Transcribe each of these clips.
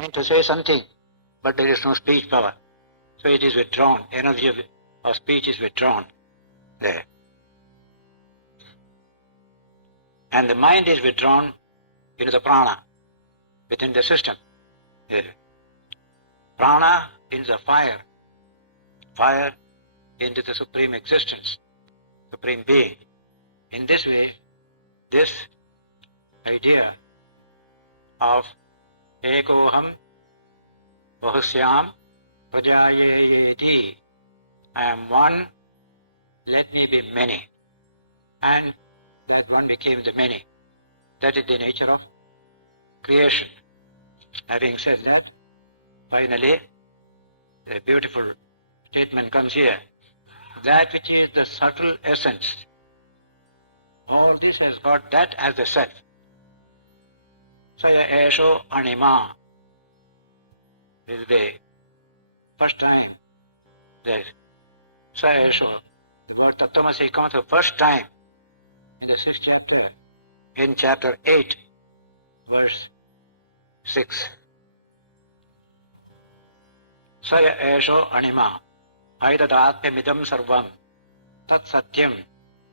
mean to say something, but there is no speech power. So it is withdrawn. Energy of speech is withdrawn there. And the mind is withdrawn into the prana, within the system. There. Prana is the fire. Fire into the supreme existence, supreme being. In this way, this idea of ekoham bahusyam prajayeti, I am one, let me be many. And that one became the many. That is the nature of creation. Having said that, finally, a beautiful statement comes here. That which is the subtle essence, all this has got that as the self. Saya esho anima. This is the first time that Saya esho, the word Tattvamasi comes the first time in the 6th chapter, in chapter 8, verse 6. Saya esho anima, aidadatmidam sarvam, tat satyam,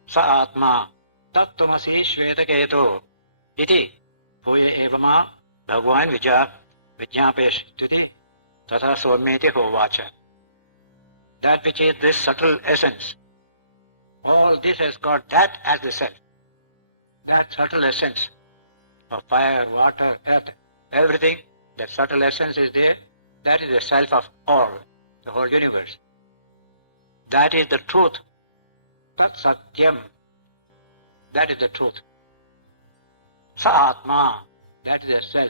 sa atma, tattvamasi shvetaketo, iti, puya evama, bhagwan vijñāpeshtuti, tata someti hovacha. That which is this subtle essence, all this has got that as the self. That subtle essence of fire, water, earth, everything, that subtle essence is there. That is the self of all, the whole universe. That is the truth. Tat satyam. That is the truth. Sa atma. That is the self.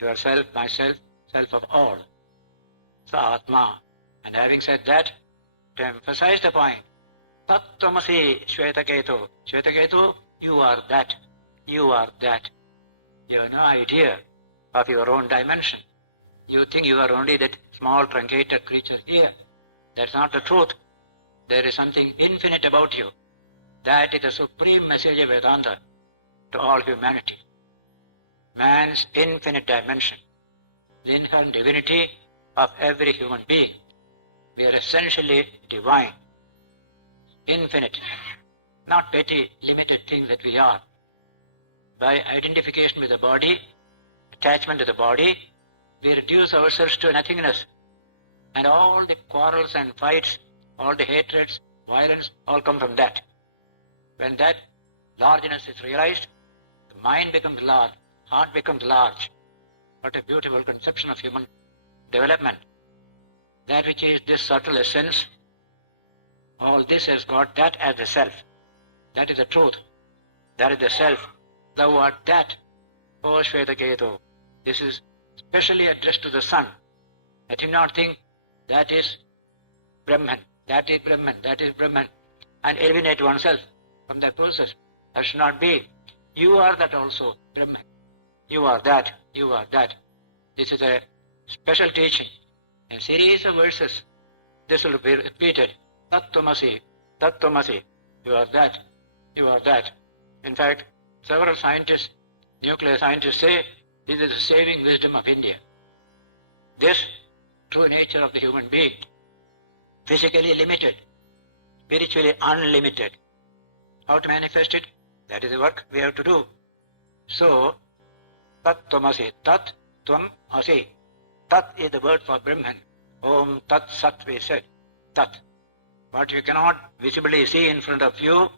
Yourself, myself, self of all. Sa atma. And having said that, to emphasize the point, Tattvamasi Shvetaketu. Shvetaketu, you are that. You are that. You have no idea of your own dimension. You think you are only that small truncated creature here. That's not the truth. There is something infinite about you. That is the supreme message of Vedanta to all humanity. Man's infinite dimension, the inherent divinity of every human being. We are essentially divine, infinite, not petty, limited things that we are. By identification with the body, attachment to the body, we reduce ourselves to nothingness. And all the quarrels and fights, all the hatreds, violence, all come from that. When that largeness is realized, the mind becomes large, heart becomes large. What a beautiful conception of human development. That which is this subtle essence, all this has got that as the self. That is the truth. That is the self. Thou art that, O Shvetaketu. This is specially addressed to the sun. Let him not think that is Brahman, that is Brahman, that is Brahman, and eliminate oneself from that process. That should not be. You are that also, Brahman. You are that, you are that. This is a special teaching. In a series of verses, this will be repeated. Tattvamasi, Tattvamasi. You are that, you are that. In fact, several scientists, nuclear scientists say, this is the saving wisdom of India. This true nature of the human being, physically limited, spiritually unlimited. How to manifest it? That is the work we have to do. So, Tat Tvamasi, Tat Tvam Asi. Tat is the word for Brahman. Om Tat Sat we said. Tat. What you cannot visibly see in front of you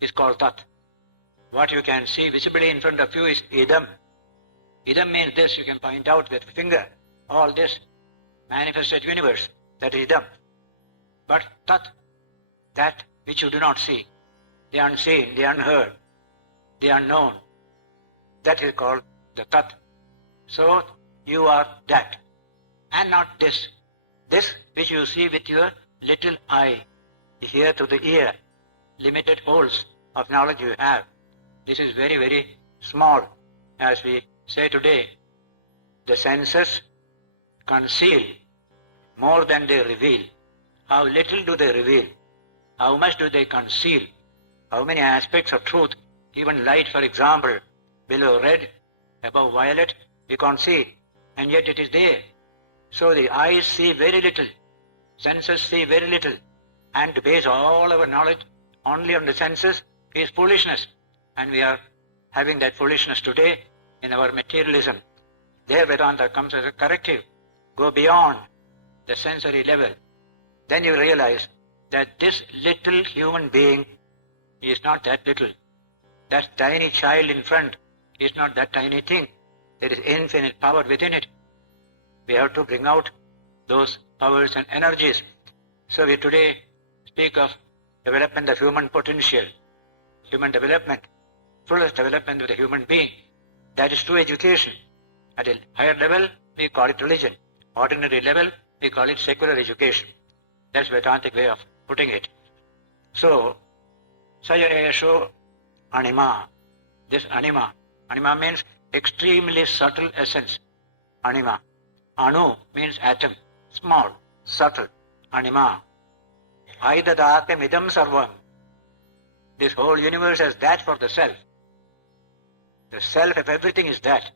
is called Tat. What you can see visibly in front of you is Idam. Idam means this, you can point out with finger. All this manifested universe, that is Idam. But Tat, that which you do not see, the unseen, the unheard, the unknown, that is called the Tat. So you are that, and not this. This which you see with your little eye, here to the ear, limited holes of knowledge you have. This is very, very small. As we say today, the senses conceal more than they reveal. How little do they reveal? How much do they conceal? How many aspects of truth, even light for example, below red, above violet, We can't see it, and yet it is there. So the eyes see very little, senses see very little, and to base all our knowledge only on the senses is foolishness. And we are having that foolishness today in our materialism. There Vedanta comes as a corrective. Go beyond the sensory level. Then you realize that this little human being is not that little. That tiny child in front is not that tiny thing. There is infinite power within it. We have to bring out those powers and energies. So we today speak of development of human potential, human development, fullest development of the human being. That is true education. At a higher level, we call it religion. Ordinary level, we call it secular education. That's Vedantic way of putting it. So, Saya Esho Anima. This anima. Anima means extremely subtle essence. Anima. Anu means atom. Small, subtle. Anima. Aidadate midam sarvam. This whole universe has that for the self. The self of everything is that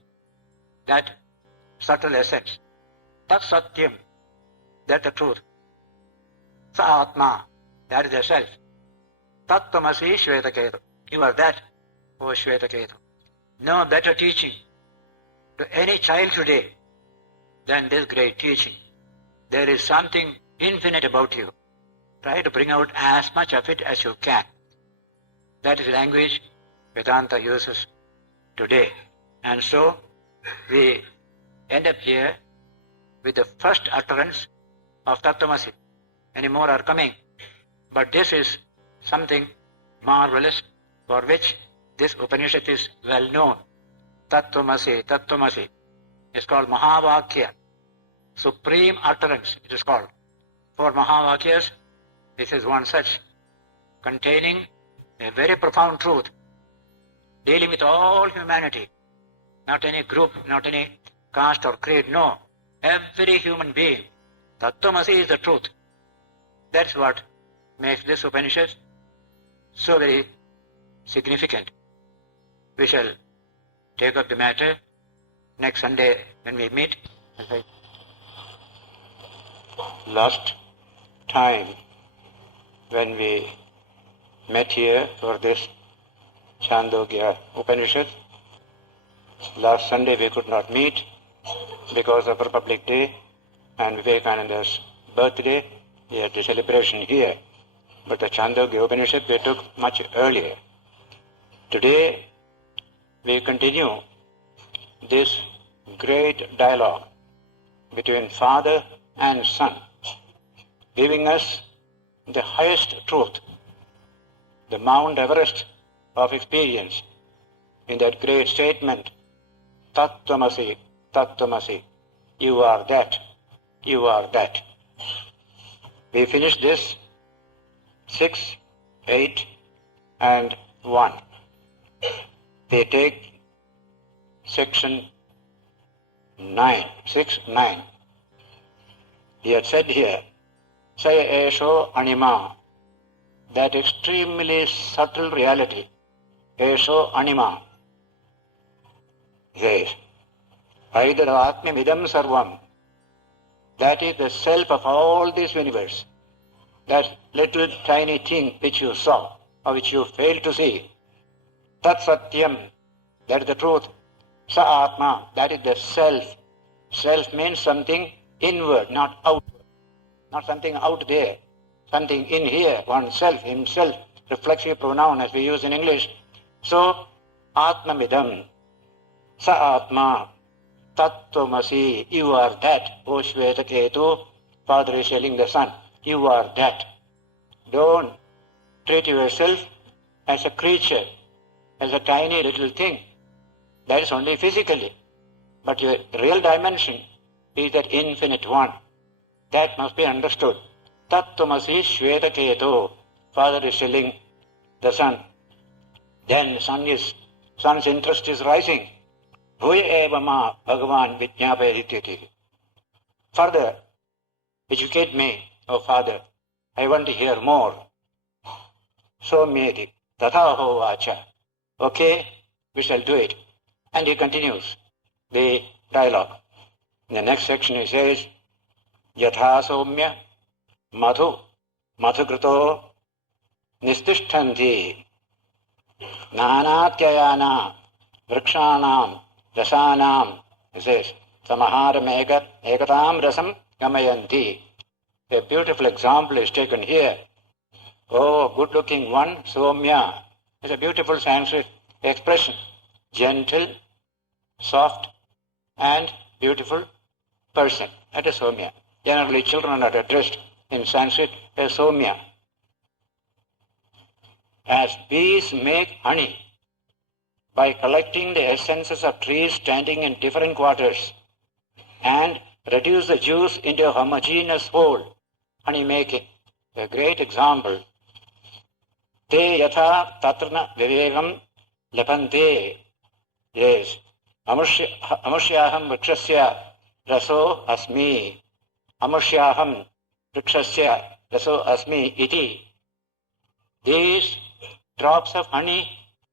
subtle essence. Tat satyam, that's the truth. Sa atma, that is the self. Tat tamasi shvetaketu, you are that, O Shvetaketu. No better teaching to any child today than this great teaching. There is something infinite about you. Try to bring out as much of it as you can. That is the language Vedanta uses today. And so, we end up here with the first utterance of Tattvamasi. Many more are coming, but this is something marvelous for which this Upanishad is well known. Tattvamasi, Tattvamasi. It's called Mahavakya. Supreme utterance, it is called. For Mahavakyas, this is one such, containing a very profound truth, dealing with all humanity. Not any group, not any caste or creed, no. Every human being. Tattvamasi is the truth. That's what makes this Upanishad so very significant. We shall take up the matter next Sunday when we meet. Last time when we met here for this Chandogya Upanishad, last Sunday we could not meet because of Republic Day and Vivekananda's birthday. We had the celebration here. But the Chandogya Upanishad we took much earlier. Today we continue this great dialogue between father and son, giving us the highest truth, the Mount Everest of experience, in that great statement, Tattvamasi, Tattvamasi, you are that, you are that. We finished this 6, 8, and 1. They take section 9, 6, 9. He had said here, Saya Esho Anima, that extremely subtle reality, Esho Anima. Yes. Aidaratmya midam sarvam. That is the self of all this universe. That little tiny thing which you saw, or which you failed to see. Tat satyam, that is the truth. Sa atma, that is the self. Self means something inward, not outward. Not something out there. Something in here, oneself, himself, reflexive pronoun as we use in English. So, atma midam, sa atma, Tattvamasi, you are that, O Shvetaketu. Father is telling the son, you are that. Don't treat yourself as a creature, as a tiny little thing. That is only physically. But your real dimension is that infinite one. That must be understood. Tattvamasi Shvetaketu. Father is telling the son. Then son's interest is rising. Bhuya eva ma Bhagavan Vijñāpayadityati. Further, educate me, O Father. I want to hear more. So meti tathaho vacha. Okay, we shall do it. And he continues the dialogue. In the next section he says, Yatha somya madhu madhukrito nistishtanti nanatyayana vrikshanam rasanam. He says, samaharam ekatam rasam gamayanti. A beautiful example is taken here. Oh, good-looking one, Somya, is a beautiful Sanskrit expression. Gentle, soft, and beautiful person. That is Somya. Generally, children are addressed in Sanskrit as Somya. As bees make honey by collecting the essences of trees standing in different quarters and reduce the juice into a homogeneous whole, honey making. A great example. Te yatha tatrana vivekam lapante. Yes. Amushyaham vrikshasya raso asmi. Amushyaham vrikshasya raso asmi iti. These drops of honey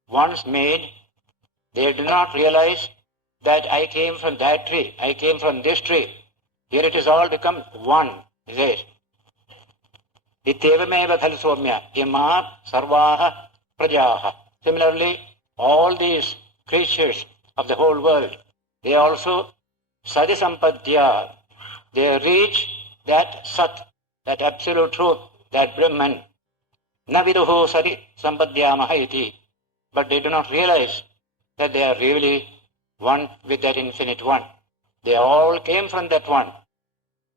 once made, they do not realize that I came from that tree, I came from this tree. Here it is all become one. Is it? Ityevameva khal somya imat sarvaha prajaha. Similarly, all these creatures of the whole world, they also sati sampadya, they reach that sat, that absolute truth, that Brahman. Na viduhu sati sampadhyamaha iti. But they do not realize that they are really one with that infinite one. They all came from that one.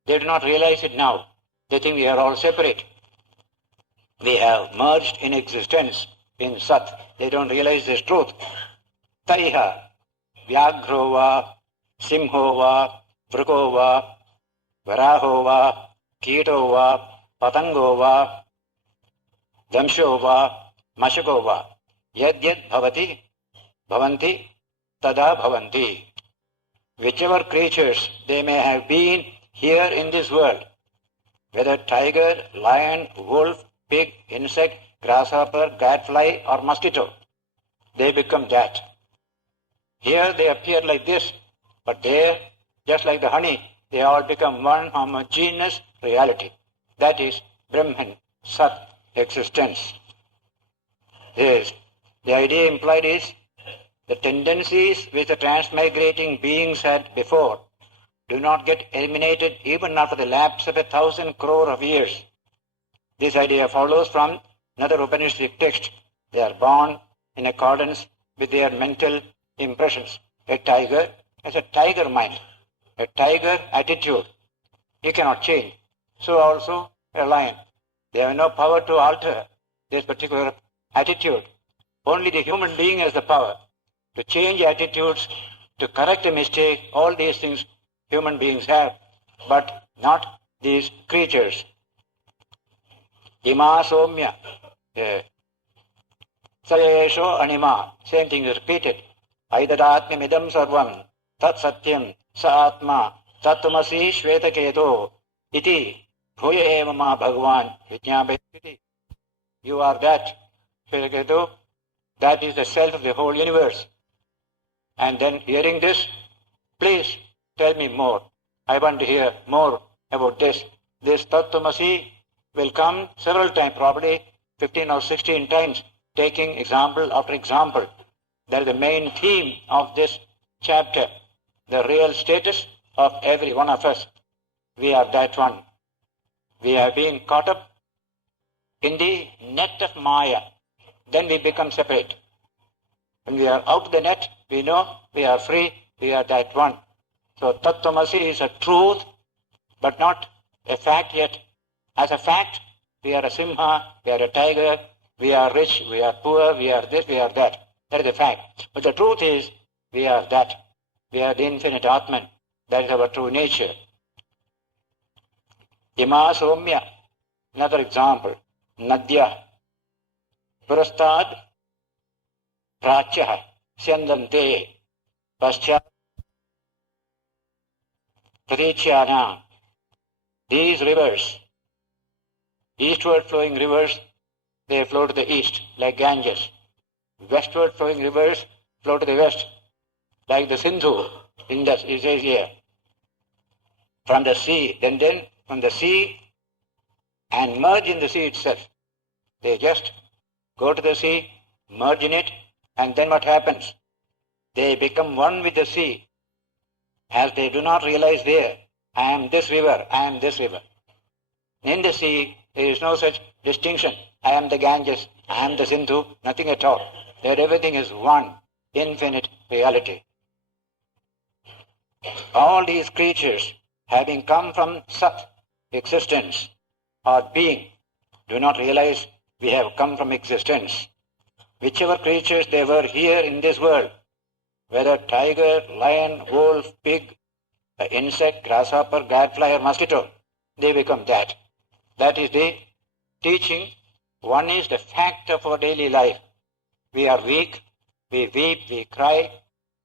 They do not realize it now. They think we are all separate. We have merged in existence in Sat. They don't realize this truth. Taiha, Vyagro va, Simho va, Vrko va, Varaho va, Kito va, Patango va, Damsho va, Mashako va. Yad yad bhavati, bhavanti, tada bhavanti. Whichever creatures they may have been here in this world, whether tiger, lion, wolf, pig, insect, grasshopper, gadfly or mosquito, they become that. Here they appear like this, but there, just like the honey, they all become one homogeneous reality. That is Brahman, Sat, existence. Yes. The idea implied is the tendencies which the transmigrating beings had before do not get eliminated even after the lapse of 1,000 crore of years. This idea follows from another Upanishadic text. They are born in accordance with their mental impressions. A tiger has a tiger mind, a tiger attitude. He cannot change. So also a lion. They have no power to alter this particular attitude. Only the human being has the power to change attitudes, to correct a mistake. All these things human beings have, but not these creatures. Ima somya. Sarayesho anima. Same thing is repeated. Aidadatmamidam sarvam. Tat satyam. Sa atma. Tattvamasi shvetaketo. Iti. Bhuya eva ma bhagavan. Vijñāpayati. You are that. Shvetaketo. That is the self of the whole universe. And then hearing this, please tell me more. I want to hear more about this. This Tattvamasi will come several times, probably 15 or 16 times, taking example after example. That is the main theme of this chapter, the real status of every one of us. We are that one. We have been caught up in the net of Maya. Then we become separate. When we are out of the net, we know we are free, we are that one. So Tattvamasi is a truth, but not a fact yet. As a fact, we are a simha, we are a tiger, we are rich, we are poor, we are this, we are that. That is a fact. But the truth is, we are that. We are the infinite Atman. That is our true nature. Ima somya. Another example. Nadya. Purastad prachya syandante paschat pradichyana. These rivers, eastward flowing rivers, they flow to the east like Ganges. Westward flowing rivers flow to the west like the Sindhu In the, it says here, from the sea, then from the sea and merge in the sea itself. They just go to the sea, merge in it, and then what happens? They become one with the sea, as they do not realize there, I am this river, I am this river. In the sea, there is no such distinction. I am the Ganges, I am the Sindhu, nothing at all. There everything is one, infinite reality. All these creatures, having come from Sat, existence, or being, do not realize we have come from existence. Whichever creatures they were here in this world, whether tiger, lion, wolf, pig, insect, grasshopper, gadfly or mosquito, they become that. That is the teaching. One is the fact of our daily life. We are weak, we weep, we cry,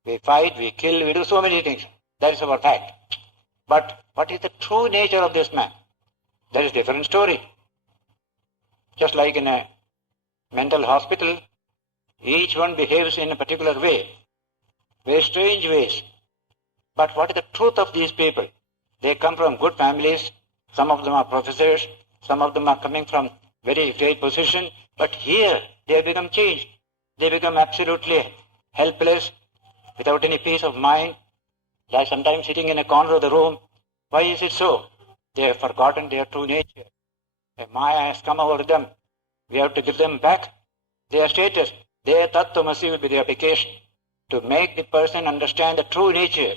we fight, we kill, we do so many things. That is our fact. But what is the true nature of this man? That is a different story. Just like in a mental hospital, each one behaves in a particular way, very strange ways. But what is the truth of these people? They come from good families, some of them are professors, some of them are coming from very great position, but here they have become changed. They become absolutely helpless, without any peace of mind. They are sometimes sitting in a corner of the room. Why is it so? They have forgotten their true nature. A Maya has come over them. We have to give them back their status. Their Tattvamasi will be the application to make the person understand the true nature.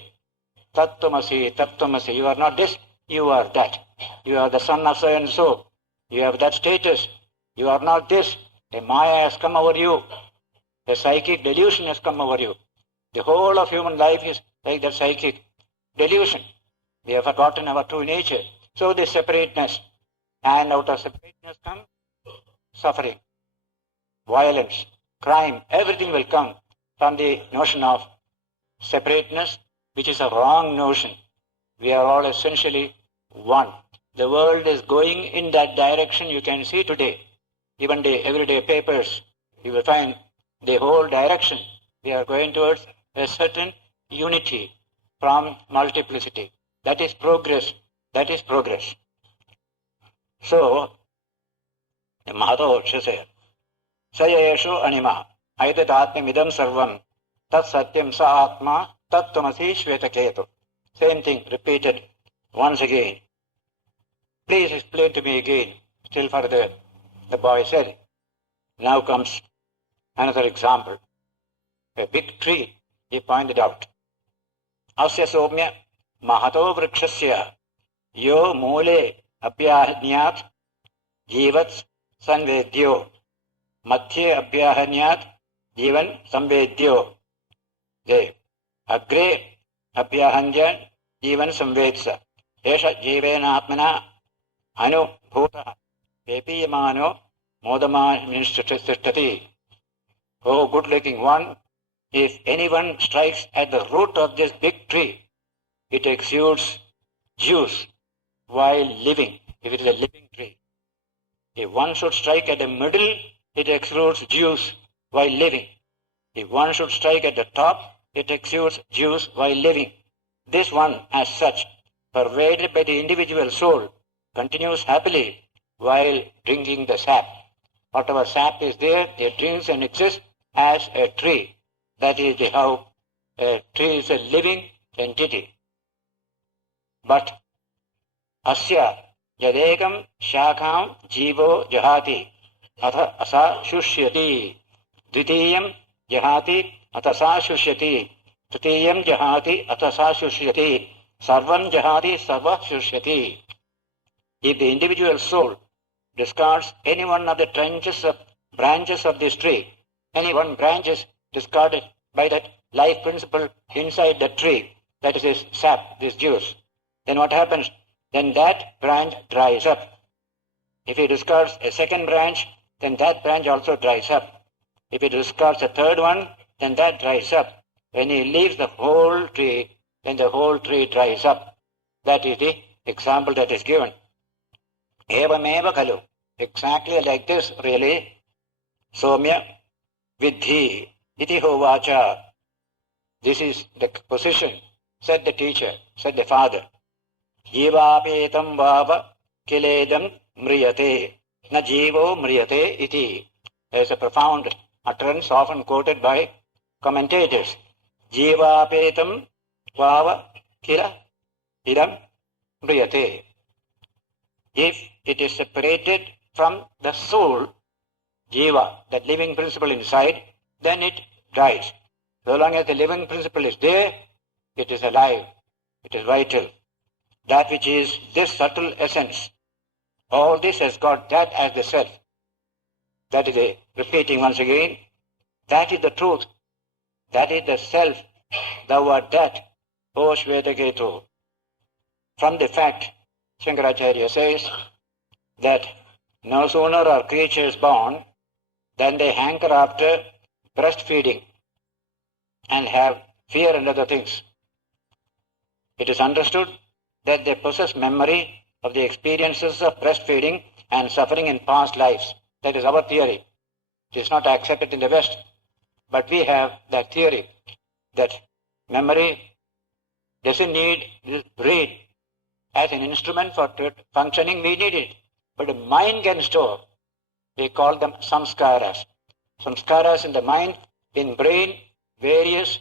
Tattvamasi, Tattvamasi. You are not this, you are that. You are the son of so and so. You have that status. You are not this. A Maya has come over you. A psychic delusion has come over you. The whole of human life is like that psychic delusion. We have forgotten our true nature. So this separateness, and out of separateness comes suffering, violence, crime, everything will come from the notion of separateness, which is a wrong notion. We are all essentially one. The world is going in that direction. You can see today, even the everyday papers, you will find the whole direction. We are going towards a certain unity from multiplicity. That is progress. That is progress. So, Mahatma says, Sayesho anima, aidadatmamidam sarvam, tat satyam sa atma, tat tamasi shvetaketu. Same thing repeated once again. Please explain to me again. Still further, the boy said. Now comes another example. A big tree, he pointed out. Asya somya mahato vrikshasya yo mole abhyahanyat jivat sanvedyo madhye abhyahanyat jivan samvedyo de agre abhyahanya jivan samvedsa esha jivena atmana anu bhuta pepiyamano modamaninshtati. Oh, good-looking one, if anyone strikes at the root of this big tree, it exudes juice while living, if it is a living tree. If one should strike at the middle, it exudes juice while living. If one should strike at the top, it exudes juice while living. This one, as such, pervaded by the individual soul, continues happily while drinking the sap. Whatever sap is there, it drinks and exists as a tree. That is how a tree is a living entity. But asya yadekam shakam jivo jahati atha asa shushyati dvitiyam jahati atha sa shushyati tritiyam jahati atha sa shushyati sarvam jahati sarva shushyati. If the individual soul discards any one of the branches of this tree, any one branch is discarded by that life principle inside the tree, that is this sap, this juice, then what happens? Then that branch dries up. If he discards a second branch, then that branch also dries up. If he discards a third one, then that dries up. When he leaves the whole tree, then the whole tree dries up. That is the example that is given. Evameva khalu. Exactly like this, really. Somya vidhi iti hovacha. This is the position Said the teacher, said the father, Jivapetam vava kiledam mriyate, na jivo mriyate iti. There is a profound utterance often quoted by commentators. Jivapetam vava kila idam mriyate. If it is separated from the soul, jiva, that living principle inside, then it dies. So long as the living principle is there, it is alive, it is vital. That which is this subtle essence, all this has got that as the self. That is repeating once again, that is the truth, that is the self, thou art that, O Shvetaketu. From the fact, Shankaracharya says, that no sooner are creatures born than they hanker after breastfeeding and have fear and other things. It is understood that they possess memory of the experiences of breastfeeding and suffering in past lives. That is our theory. It is not accepted in the West. But we have that theory that memory doesn't need this brain. As an instrument for functioning, we need it. But the mind can store. We call them samskaras. Samskaras in the mind, in brain, various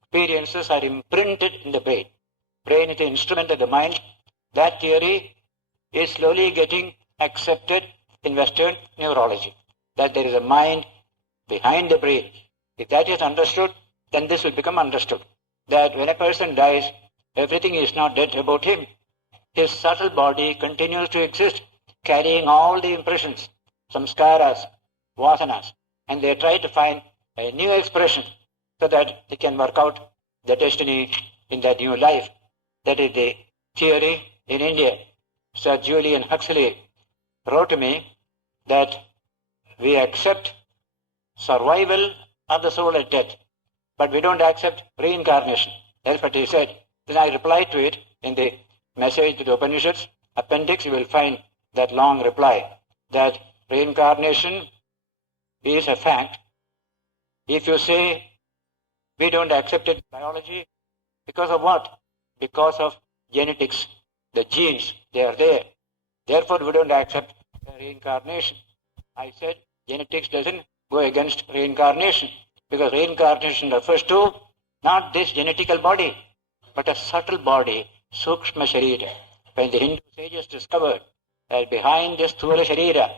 experiences are imprinted in the brain. Brain is the instrument of the mind. That theory is slowly getting accepted in Western neurology, that there is a mind behind the brain. If that is understood, then this will become understood, that when a person dies, everything is not dead about him. His subtle body continues to exist, carrying all the impressions, samskaras, vasanas, and they try to find a new expression so that they can work out the destiny in that new life. That is the theory in India. Sir Julian Huxley wrote to me that we accept survival of the soul at death, but we don't accept reincarnation. That's what he said. Then I replied to it in the message to the Upanishads appendix. You will find that long reply, that reincarnation is a fact. If you say we don't accept it in biology, because of what? Because of genetics, the genes, they are there. Therefore, we don't accept reincarnation. I said genetics doesn't go against reincarnation, because reincarnation refers to not this genetical body, but a subtle body, sukshma sharira. When the Hindu sages discovered that behind this sthula sharira,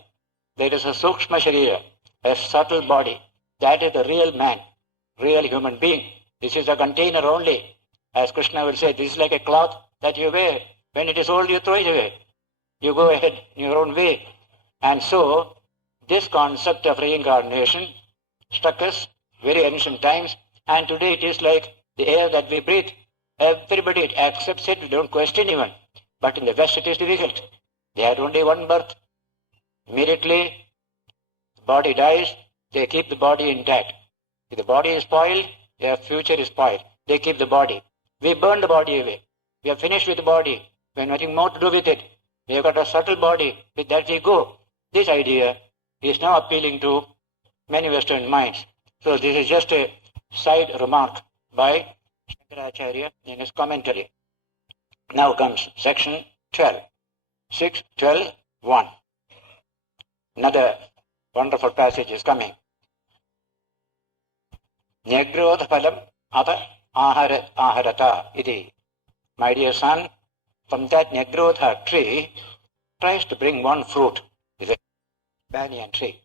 there is a sukshma sharira, a subtle body, that is the real man, real human being. This is a container only. As Krishna will say, this is like a cloth that you wear. When it is old, you throw it away. You go ahead in your own way. And so, this concept of reincarnation struck us very ancient times, and today it is like the air that we breathe. Everybody accepts it, we don't question even. But in the West it is difficult. They had only one birth. Immediately, the body dies, they keep the body intact. If the body is spoiled, their future is spoiled. They keep the body. We burn the body away. We are finished with the body. We have nothing more to do with it. We have got a subtle body. With that we go. This idea is now appealing to many Western minds. So this is just a side remark by Shankaracharya in his commentary. Now comes section 12. 6, 12, 1. Another wonderful passage is coming. Nyagrodha phalam ata aharata iti. My dear son, from that Nyagrodha tree tries to bring one fruit, is a banyan tree.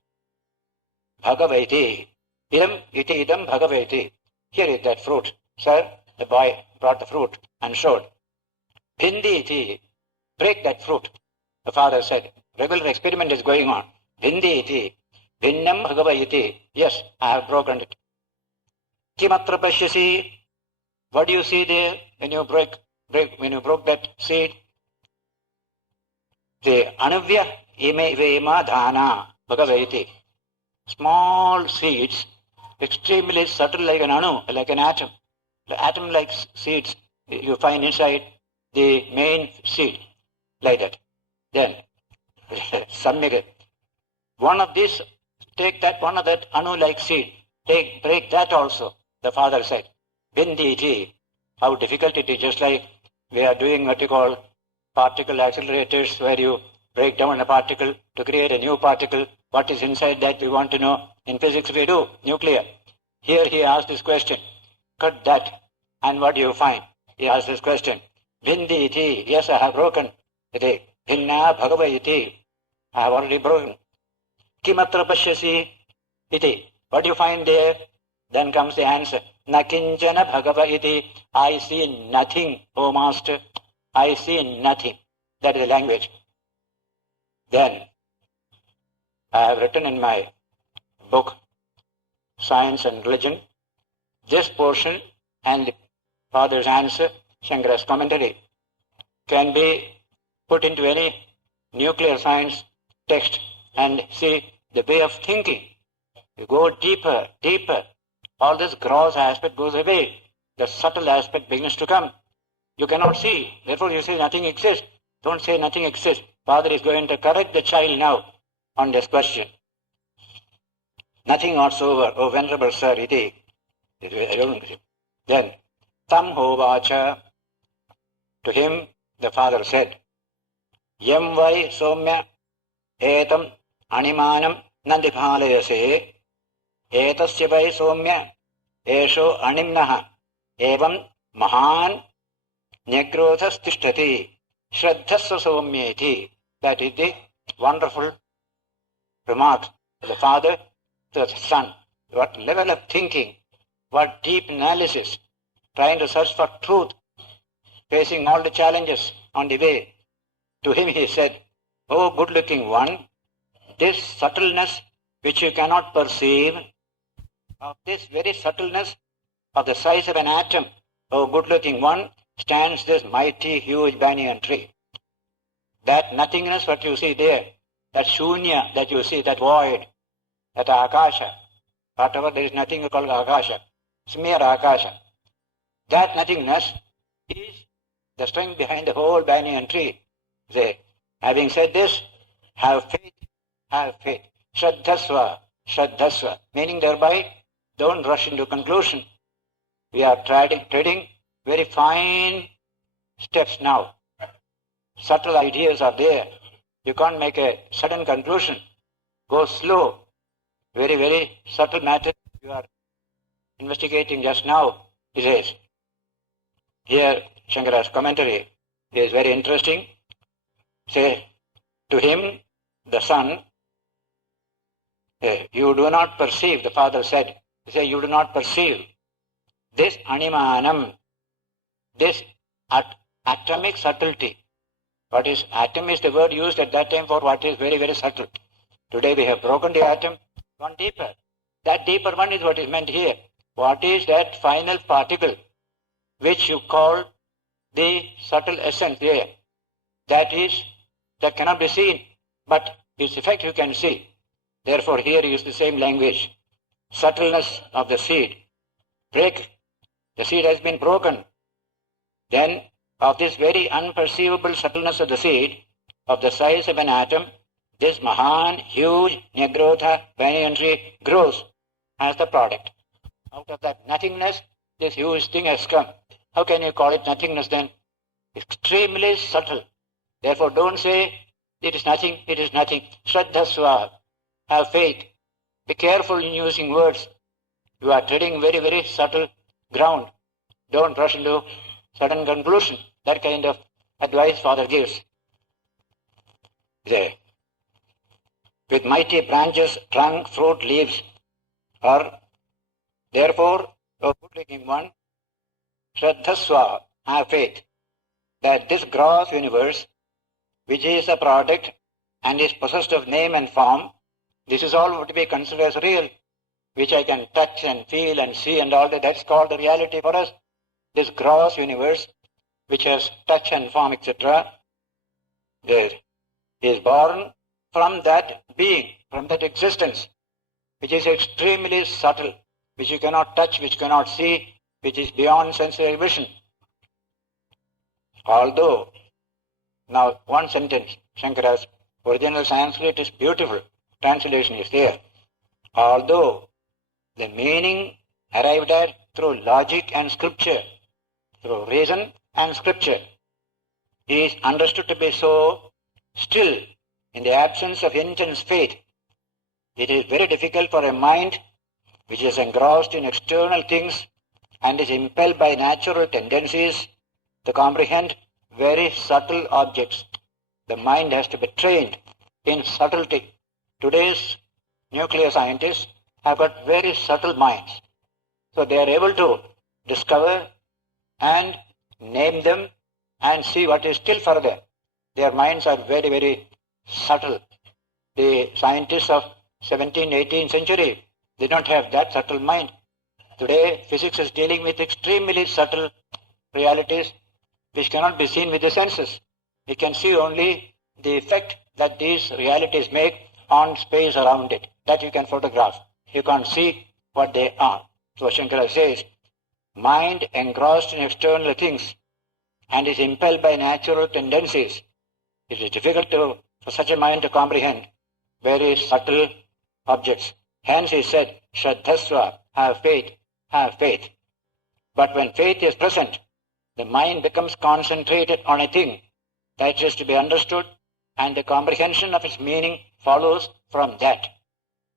Bhagavaiti. Idam iti idam bhagavaiti. Here is that fruit. Sir, the boy brought the fruit and showed. Bhindi iti. Break that fruit. The father said, regular experiment is going on. Bhindi iti. Bhinnam bhagavaiti. Yes, I have broken it. Kimatra pashyasi. What do you see there when you broke that seed? The anavya vema dhana bhagavaiti. Small seeds, extremely subtle like an anu, like an atom. The atom-like seeds you find inside the main seed, like that. Then, one of these, take that one of that anu-like seed, break that also, the father said. Bindi iti. how difficult it is. Just like we are doing what you call particle accelerators, where you break down a particle to create a new particle. What is inside that we want to know. In physics we do, nuclear. Here he asked this question, cut that, and what do you find? He asked this question, Bindi iti, yes, I have broken. Iti, Bhinna bhagava iti, I have already broken. Kimatra pashyasi iti, what do you find there? Then comes the answer, Nakinjana bhagava iti, I see nothing, O Master, I see nothing. That is the language. Then, I have written in my book, Science and Religion, this portion and the Father's answer, Shankara's commentary, can be put into any nuclear science text and see the way of thinking. You go deeper, deeper. All this gross aspect goes away. The subtle aspect begins to come. You cannot see. Therefore you say nothing exists. Don't say nothing exists. Father is going to correct the child now on this question. Nothing whatsoever, O Venerable Sir, iti. Then, Tam hovacha, to him the father said, Yam vai somya etam animanam nandiphalayase, etasya vai somya esho animnaha evam mahan nyagrothas tishtati shraddhasva somyeti. That is the wonderful remark of the father to the son. What level of thinking, what deep analysis, trying to search for truth, facing all the challenges on the way. To him he said, O good-looking one, this subtleness which you cannot perceive, of this very subtleness of the size of an atom, O good-looking one, stands this mighty, huge banyan tree. That nothingness what you see there, that shunya that you see, that void, that akasha, whatever there is nothing we call akasha, smear akasha. That nothingness is the strength behind the whole banyan tree. Say, having said this, have faith, have faith. Shraddhasva, shraddhasva, meaning thereby, don't rush into conclusion. We are treading very fine steps now. Subtle ideas are there. You can't make a sudden conclusion. Go slow. Very, very subtle matter you are investigating just now, he says. Here, Shankara's commentary is very interesting. Say, to him, the son, you do not perceive, the father said, say, you do not perceive this animanam, this atomic subtlety. What is atom is the word used at that time for what is very, very subtle. Today we have broken the atom, gone deeper. That deeper one is what is meant here. What is that final particle which you call the subtle essence here? That cannot be seen, but its effect you can see. Therefore here use the same language. Subtleness of the seed. Break. The seed has been broken. Then of this very unperceivable subtleness of the seed, of the size of an atom, this mahan, huge, nyagrotha, banyan tree grows as the product. Out of that nothingness, this huge thing has come. How can you call it nothingness then? Extremely subtle. Therefore don't say, it is nothing, it is nothing. Shraddhasva, have faith. Be careful in using words. You are treading very, very subtle ground. Don't rush into sudden conclusion. That kind of advice Father gives. There. With mighty branches, trunk, fruit, leaves, or therefore, O good-looking one, Shraddhasva, have faith, that this gross universe, which is a product and is possessed of name and form, this is all to be considered as real, which I can touch and feel and see and all that. That's called the reality for us. This gross universe, which has touch and form, etc., there is born from that being, from that existence, which is extremely subtle, which you cannot touch, which cannot see, which is beyond sensory vision. Although, now one sentence, Shankara's original Sanskrit is beautiful, translation is there. Although the meaning arrived at through logic and scripture through reason and scripture, is understood to be so, still, in the absence of intense faith, it is very difficult for a mind which is engrossed in external things and is impelled by natural tendencies to comprehend very subtle objects. The mind has to be trained in subtlety. Today's nuclear scientists have got very subtle minds. So they are able to discover and name them and see what is still further. Their minds are very, very subtle. The scientists of 17th, 18th century, they don't have that subtle mind. Today, physics is dealing with extremely subtle realities which cannot be seen with the senses. We can see only the effect that these realities make on space around it. That you can photograph. You can't see what they are. So Shankara says, mind engrossed in external things and is impelled by natural tendencies. It is difficult for such a mind to comprehend very subtle objects. Hence he said, Shraddhasva, have faith, have faith. But when faith is present, the mind becomes concentrated on a thing that is to be understood, and the comprehension of its meaning follows from that.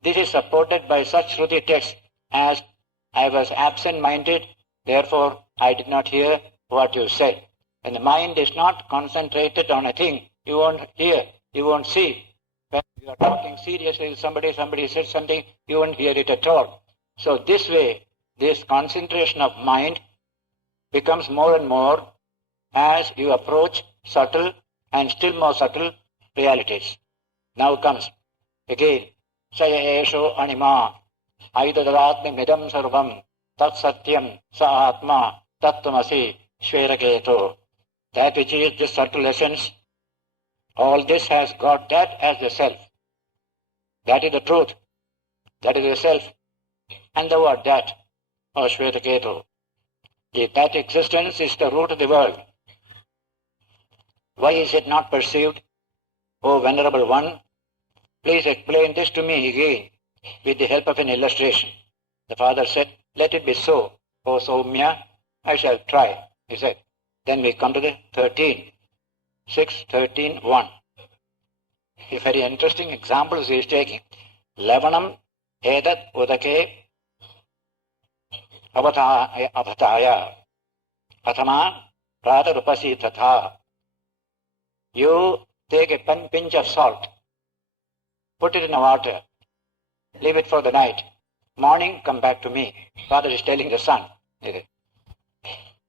This is supported by such Shruti texts as, I was absent-minded, therefore I did not hear what you said. When the mind is not concentrated on a thing, you won't hear, you won't see. When you are talking seriously with somebody says something, you won't hear it at all. So this way, this concentration of mind becomes more and more as you approach subtle and still more subtle realities. Now comes again, Saya Esho Anima, Aidadatmi Midam Sarvam, Tat Satyam Sa Atma, Tattvamasi, Shveraketo. That which is the subtle essence, all this has got that as the self. That is the truth. That is the self. And the word that, or Shvetaketu. If that existence is the root of the world, why is it not perceived? O Venerable One, please explain this to me again with the help of an illustration. The father said, let it be so. O Soumya, I shall try, he said. Then we come to the 6:13:1. A very interesting example he is taking. Lavanam edat udake avataya atama pratarupasi tatha. You take a pinch of salt, put it in the water, leave it for the night. Morning, come back to me. Father is telling the son.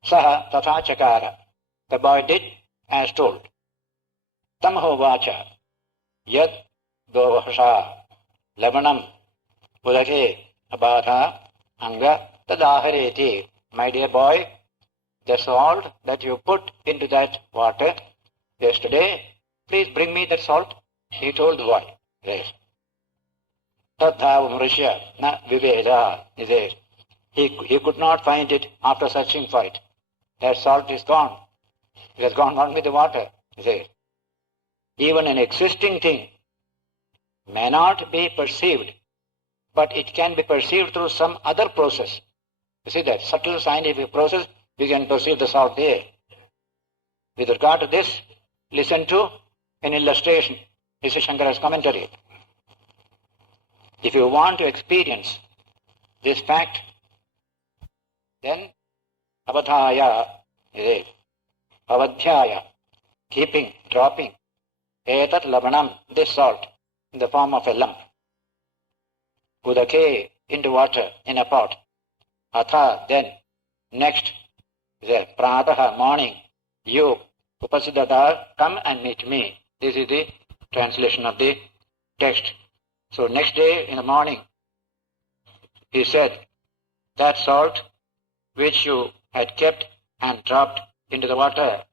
Saha tatha chakara. The boy did as told. Tamho vacha yad dovasha lavanam udake abhatha anga tadahareti. My dear boy, the salt that you put into that water yesterday, please bring me that salt. He told the boy. Yes. Tadha umrishya na viveda. He could not find it after searching for it. That salt is gone. It has gone on with the water. Even an existing thing may not be perceived, but it can be perceived through some other process. You see that subtle scientific process, we can perceive the salt there. With regard to this, listen to an illustration. This is Shankara's commentary. If you want to experience this fact, then avadhaya, avadhyaya, keeping, dropping, etat lavanam, this salt, in the form of a lump, udake, into water, in a pot, atha, then, next, prataha, morning, you, upasiddhata, come and meet me. This is the translation of the text. So next day in the morning, he said, that salt which you had kept and dropped into the water,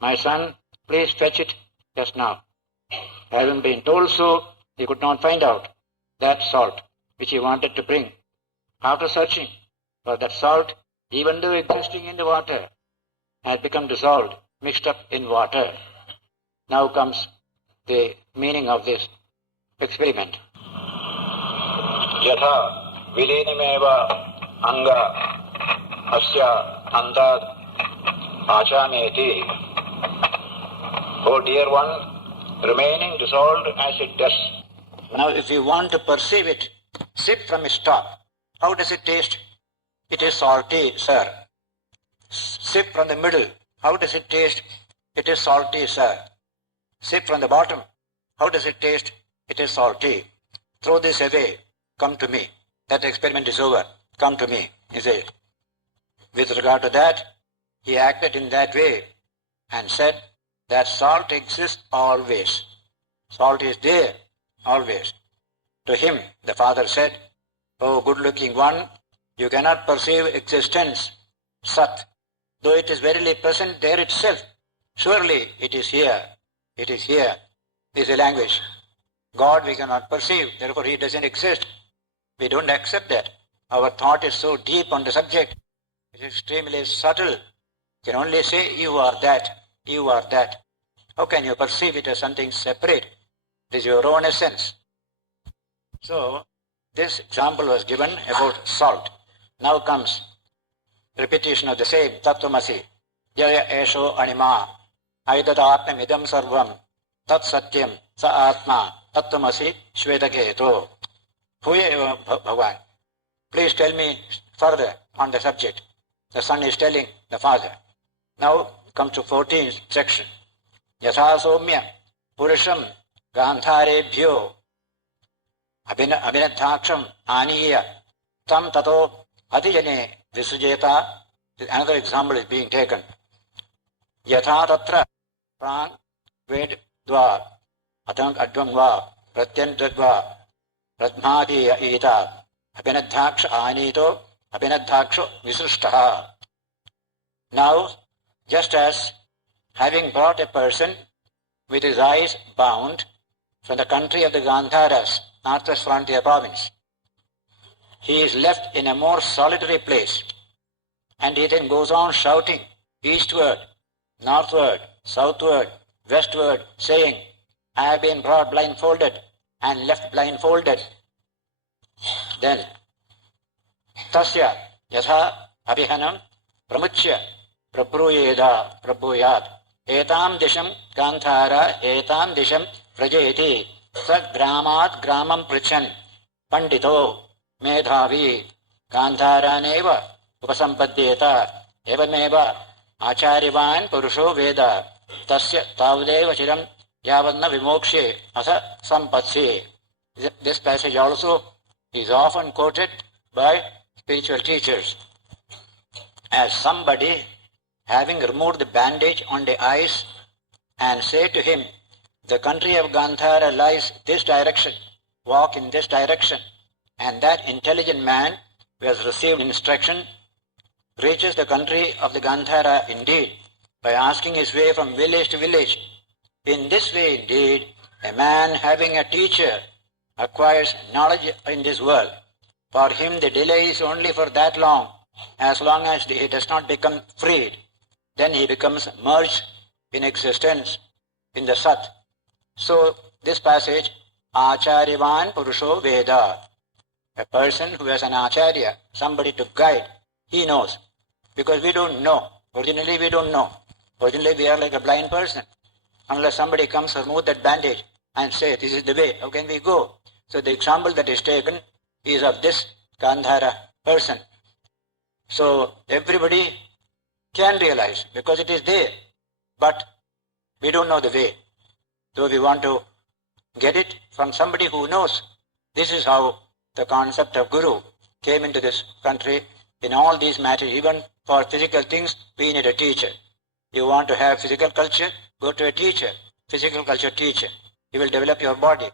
my son, please fetch it just now. Having been told so, he could not find out that salt which he wanted to bring. After searching for that salt, even though existing in the water, had become dissolved, mixed up in water. Now comes the meaning of this experiment. Yatha vilinimeva anga asya antat Achaneti. O dear one, remaining dissolved as it does. Now if you want to perceive it, sip from its top. How does it taste? It is salty, sir. Sip from the middle. How does it taste? It is salty, sir. Sip from the bottom. How does it taste? It is salty. Throw this away. Come to me. That experiment is over. Come to me, he said. With regard to that, he acted in that way and said that salt exists always. Salt is there always. To him, the father said, "O good-looking one, you cannot perceive existence, Sat, though it is verily present there itself. Surely it is here. It is here." This is a language. God we cannot perceive, therefore he doesn't exist. We don't accept that. Our thought is so deep on the subject. It is extremely subtle. You can only say, you are that, you are that. How can you perceive it as something separate? It is your own essence. So, this example was given about salt. Now comes repetition of the same, Tattvamasi. Jaya esho anima, aidadatmam idam sarvam, tat satyam, sa atma, Tattvamasi shvetaketo. Huya Bhagavan, please tell me further on the subject. The son is telling the father. Now come to 14th section. Yatha somya purusham gandharebhyo abhinatthaksham aniya tam tato adhijane visujeta. Another example is being taken. Yatha tatra prang ved dva atang advam va pratyantadva radmadi ita abhinathaksha anito abhinathaksha visrushtaha. Now, just as having brought a person with his eyes bound from the country of the Gandharas, northwest frontier province, he is left in a more solitary place, and he then goes on shouting eastward, northward, southward, westward, saying, "I have been brought blindfolded and left blindfolded." Then, tasya yatha abhihanam pramuchya prabhuyat etam disham gandhara etam disham prajeti sa gramat gramam prichan pandito medhavi gandharaneva upasampadhyeta evameva acharyavan purusho veda tasya tavdeva chiram yavanna vimokshe asa sampatsye. This passage also is often quoted by spiritual teachers as somebody having removed the bandage on the eyes and say to him, "The country of Gandhara lies this direction, walk in this direction," and that intelligent man who has received instruction reaches the country of the Gandhara indeed by asking his way from village to village. In this way indeed, a man having a teacher acquires knowledge in this world. For him the delay is only for that long as he does not become freed. Then he becomes merged in existence, in the Sat. So this passage, Acharyavan Purusho Veda. A person who has an Acharya, somebody to guide, he knows. Because we don't know. Originally we don't know. Originally we are like a blind person. Unless somebody comes to remove that bandage and say, "This is the way, how can we go?" So the example that is taken is of this Gandhara person. So everybody can realize because it is there, but we don't know the way. So we want to get it from somebody who knows. This is how the concept of Guru came into this country in all these matters. Even for physical things, we need a teacher. You want to have physical culture, go to a teacher, physical culture teacher. He will develop your body.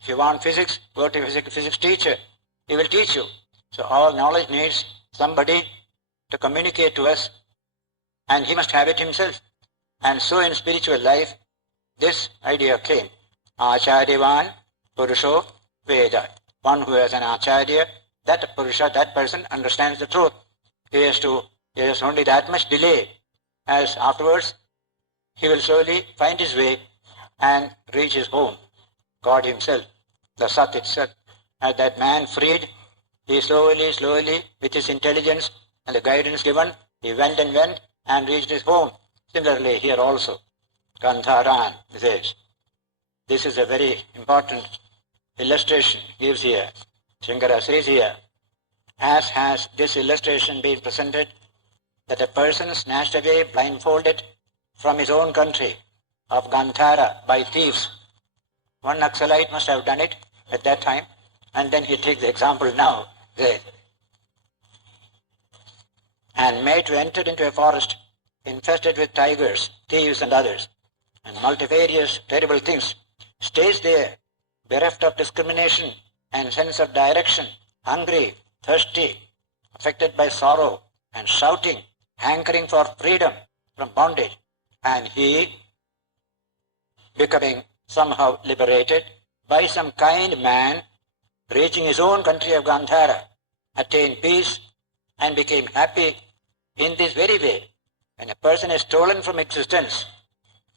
If you want physics, go to a physics teacher. He will teach you. So all knowledge needs somebody to communicate to us, and he must have it himself. And so in spiritual life, this idea came. Acharyavan Purusho Veda. One who has an Acharya, that Purusha, that person understands the truth. He has only that much delay, as afterwards he will slowly find his way and reach his home, God himself, the Sat itself. As that man freed, he slowly, with his intelligence and the guidance given, he went and went and reached his home. Similarly, here also, Gandharan says. This is a very important illustration he gives here. Shankara says here, as has this illustration been presented, that a person snatched away blindfolded from his own country of Gandhara by thieves. One Naxalite must have done it at that time, and then he takes the example now, there. And made to enter into a forest infested with tigers, thieves and others, and multifarious terrible things, stays there, bereft of discrimination and sense of direction, hungry, thirsty, affected by sorrow, and shouting, hankering for freedom from bondage, and he, becoming somehow liberated by some kind man, reaching his own country of Gandhara, attained peace and became happy in this very way. When a person is stolen from existence,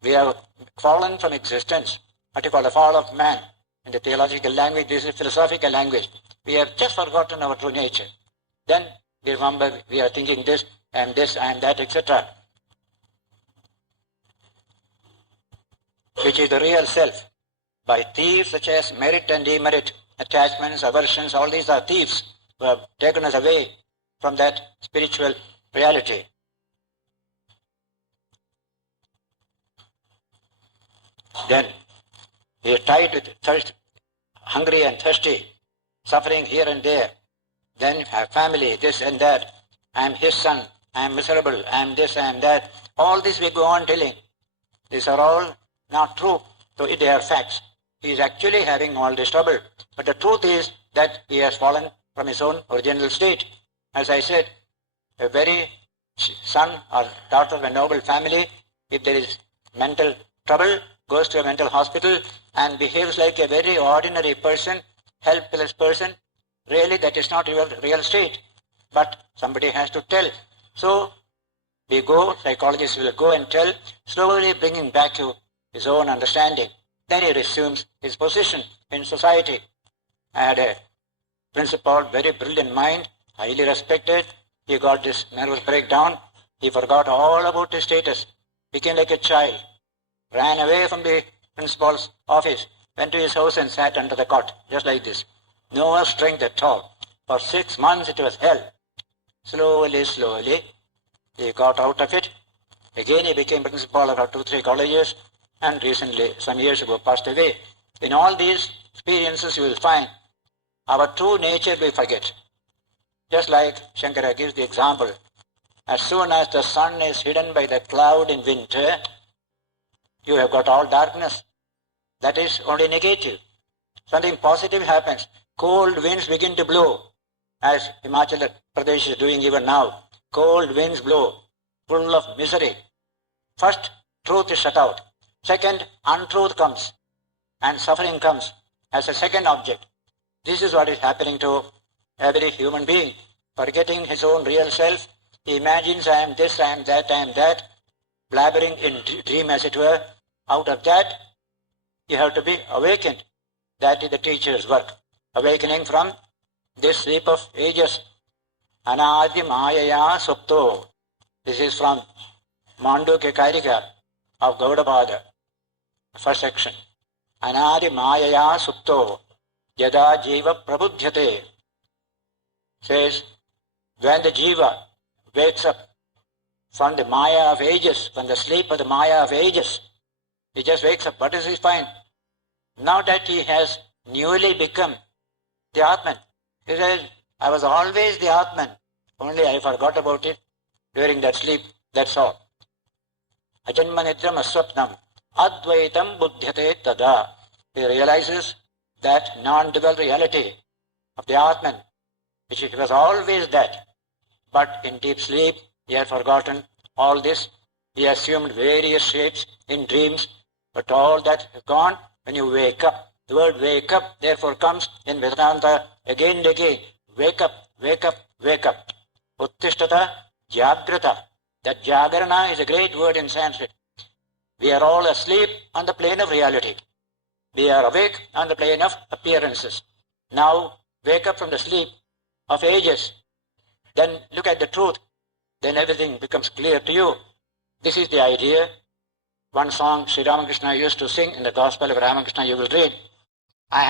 we have fallen from existence, what you call the fall of man. In the theological language, this is philosophical language. We have just forgotten our true nature. Then we remember we are thinking this and that, etc., which is the real self. By thieves such as merit and demerit, attachments, aversions, all these are thieves who have taken us away from that spiritual reality. Then he is tied with thirst, hungry and thirsty, suffering here and there. Then have family, this and that. I am his son, I am miserable, I am this, I am that. All this we go on telling. These are all not true, so they are facts. He is actually having all this trouble. But the truth is that he has fallen from his own original state. As I said, a very son or daughter of a noble family, if there is mental trouble, goes to a mental hospital and behaves like a very ordinary person, helpless person, really that is not your real state. But somebody has to tell. So we go, psychologists will go and tell, slowly bringing back to his own understanding. Then he resumes his position in society. I had a principal, very brilliant mind, highly respected. He got this nervous breakdown. He forgot all about his status, became like a child, ran away from the principal's office, went to his house and sat under the cot, just like this. No strength at all. For 6 months it was hell. Slowly, he got out of it. Again he became principal of 2-3 colleges, and recently, some years ago, passed away. In all these experiences you will find our true nature we forget. Just like Shankara gives the example, as soon as the sun is hidden by the cloud in winter, you have got all darkness. That is only negative. Something positive happens. Cold winds begin to blow, as Himachal Pradesh is doing even now. Cold winds blow, full of misery. First, truth is shut out. Second, untruth comes, and suffering comes as a second object. This is what is happening to every human being. Forgetting his own real self, he imagines I am this, I am that, blabbering in dream as it were. Out of that, you have to be awakened. That is the teacher's work. Awakening from this sleep of ages. Anadi Mayaya Supto. This is from Mandukya Karika of Gaudapada, first section. Anadi Mayaya Supto. Yada Jiva Prabudhyate. Says, when the Jiva wakes up from the Maya of ages, from the sleep of the Maya of ages, he just wakes up. What does he find? Now that he has newly become the Atman. He says, I was always the Atman, only I forgot about it during that sleep, that's all. Ajanmanidram aswapnam advaitam buddhyate tada. He realizes that non-dual reality of the Atman, which it was always that. But in deep sleep, he had forgotten all this. He assumed various shapes in dreams, but all that is gone when you wake up. The word wake up therefore comes in Vivekananda again and again. Wake up, wake up, wake up. Uttishtata jagrata. That jagarana is a great word in Sanskrit. We are all asleep on the plane of reality. We are awake on the plane of appearances. Now wake up from the sleep of ages. Then look at the truth. then everything becomes clear to you. This is the idea. One song Sri Ramakrishna used to sing in the Gospel of Ramakrishna, you will read. I